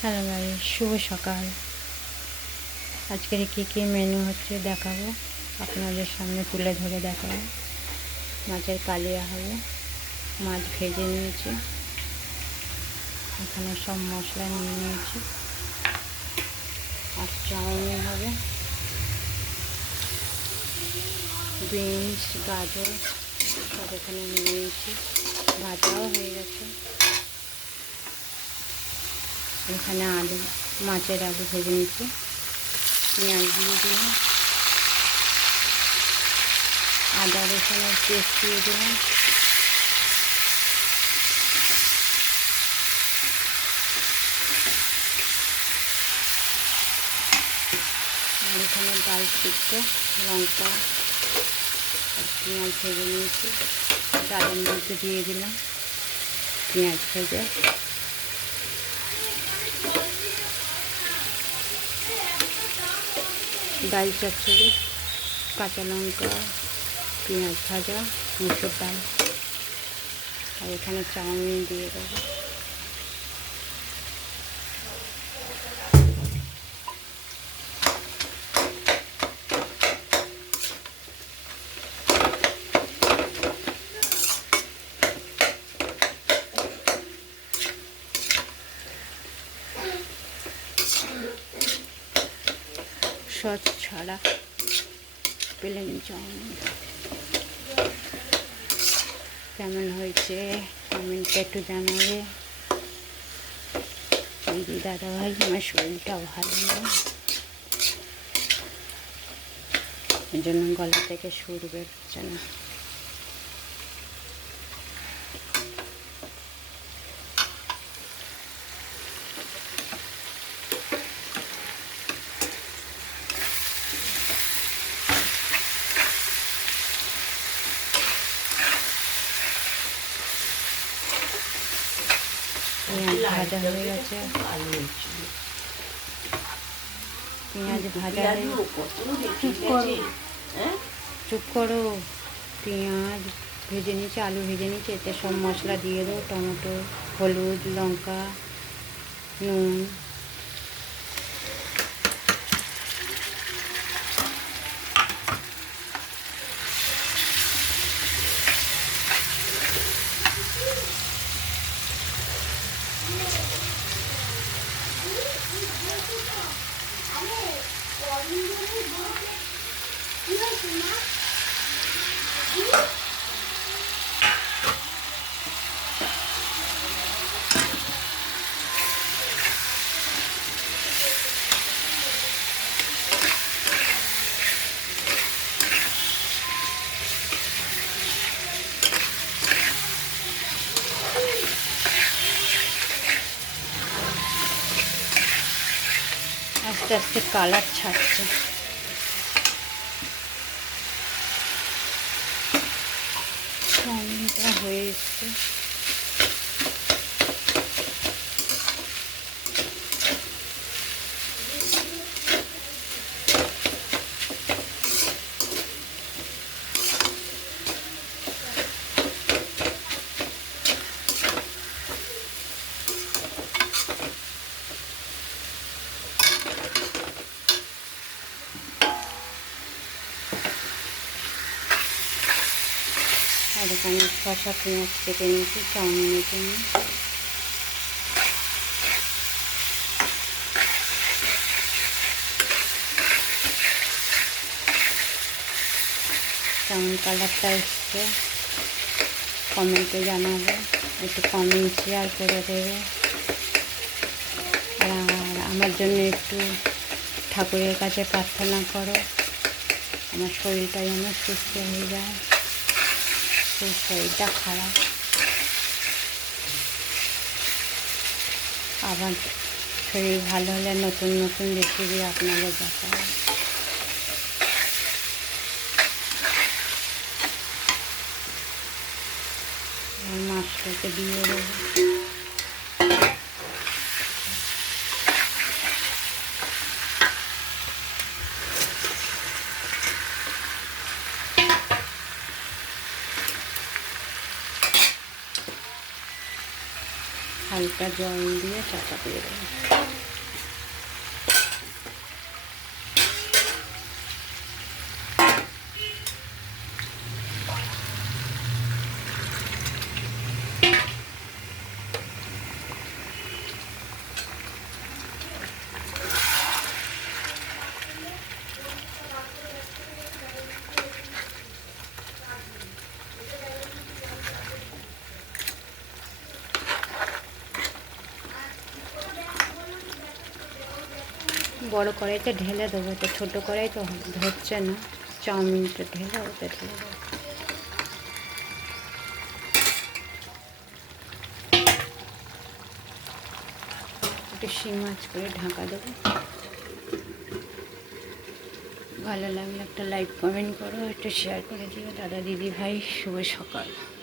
Hello guys, শুভ সকাল। আজকের কী menu হচ্ছে দেখাবো, আপনাদের সামনে তুলে ধরে দেখাবো। মাছের কালিয়া হবে, মাছ ভেজে নিয়েছি, এখানে সব মশলা নিয়ে নিয়েছি। আর চাউমিন হবে, বিনস গাজর সব এখানে নিয়ে নিয়েছি, ভাজাও হয়ে গেছে। এখানে আলু, মাছের আলু ভেজে নিয়েছি, পেঁয়াজ দিয়ে দিলাম, আদা রসুনের পেস্ট দিয়ে দিলাম, আর এখানে ডাল সিদ্ধ, লঙ্কা আর পেঁয়াজ ভেজে নিয়েছি, ডালের মধ্যে দিয়ে দিলাম পেঁয়াজ ভেজে। ডাল চচ্চড়ি, কাঁচা লঙ্কা, পেঁয়াজ ভাজা, মুসুর ডাল, আর এখানে চাউমিন দিয়ে দেবো। সস ছাড়া প্লেন চাউমিন কেমন হয়েছে কমেন্টে একটু জানাবে। দিদি দাদা ভাই, আমার শরীরটাও ভালো নেই, এই জন্য গলা থেকে সুর বেরোচ্ছে না। ভাজা হয়ে গেছে, পেঁয়াজ ভাজা চুপ করো। পেঁয়াজ ভেজে নিয়েছি, আলু ভেজে নিয়েছি, এতে সব মশলা দিয়ে দেবো, টমেটো, হলুদ, লঙ্কা, নুন, আস্তে আস্তে কালার ছাড়ছে। চাউমিনটা হয়ে এসছে, আর এখানে শসা পেঁয়াজ কেটে নিয়েছি চাউমিনের জন্য। কেমন কালারটা এসছে কমেন্টে জানাবে, একটু কমেন্ট শেয়ার করে দেবে, আর আমার জন্য একটু ঠাকুরের কাছে প্রার্থনা করো, আমার শরীরটা যেন সুস্থ হয়ে যায়, সেই শরীরটা খারাপ। আবার শরীর ভালো হলে নতুন নতুন রেসিপি আপনাদের দেখাবো। মাছটাকে দিয়ে দেবো, হালকা হালকা জল দিয়ে চাটা দিয়ে দেবো। বড় কড়াইতে ঢেলে দেবো, তো ছোটো কড়াই তো ধরছে না, চাউমিনটা ঢেলে ওতে ঢেলে দেবো। একটু শিং মাছ করে ঢাকা দেবো। ভালো লাগলে একটা লাইক কমেন্ট করো, একটু শেয়ার করে দিও। দাদা দিদি ভাই শুভ সকাল।